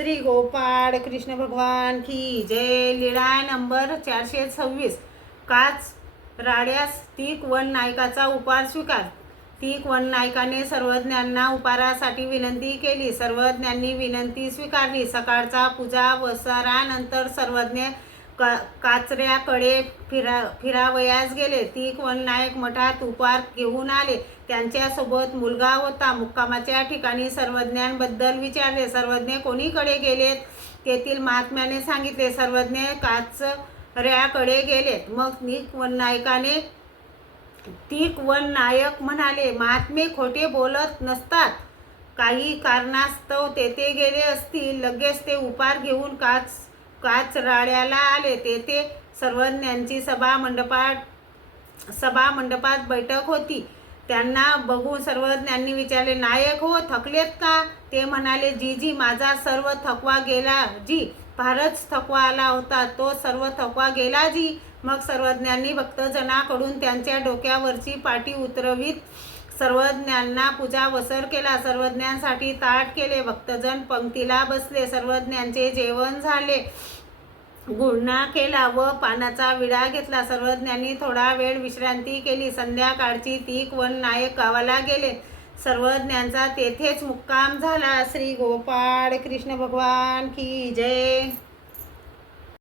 श्री गोपाळ कृष्ण भगवान की जय। लीळा नंबर 426। काच राड्यास तीक वन नायकाचा उपार स्वीकार। तीक वन नायकाने सर्वज्ञांना उपारासाठी विनंती केली। सर्वज्ञांनी विनंती स्वीकारली। सकाळचा पूजा वसारानंतर सर्वज्ञ काचऱ्याकडे फिरावयास गेले। तीक वन नायक मठात उपार घेऊन आले। त्यांच्यासोबत मुलगा होता। मुक्कामाच्या ठिकाणी सर्वज्ञांबद्दल विचारले। सर्वज्ञ कोणीकडे गेलेत तेथील महात्म्याने सांगितले। सर्वज्ञ काचऱ्याकडे गेलेत। मग तीक वन नायक म्हणाले, महात्मे खोटे बोलत नसतात। काही कारणास्तव तेथे गेले असतील। लगेच ते उपार घेऊन काचराड्याला आले। तेथे सर्वज्ञांची सभा मंडपात बैठक होती। त्यांना बघून सर्वज्ञांनी विचारले, नायक हो, थकलेत का? ते म्हणाले, जी माझा सर्व थकवा गेला जी। फारच थकवा आला होता, तो सर्व थकवा गेला जी। मग सर्वज्ञांनी भक्तजनाकडून त्यांच्या डोक्यावरची पाटी उतरवीत सर्वज्ञांना पूजा वसर केला। सर्वज्ञांसाठी ताट केले। भक्तजन पंक्तीला बसले। सर्वज्ञांचे जेवण झाले। गुळणा केला व पानाचा विडा घेतला। सर्वज्ञांनी थोडा वेळ विश्रांती केली। संध्याकाळची तीक वन नायक गावाला गेले। सर्वज्ञांचा तेथेच मुक्काम झाला। श्री गोपाळ कृष्ण भगवान की जय।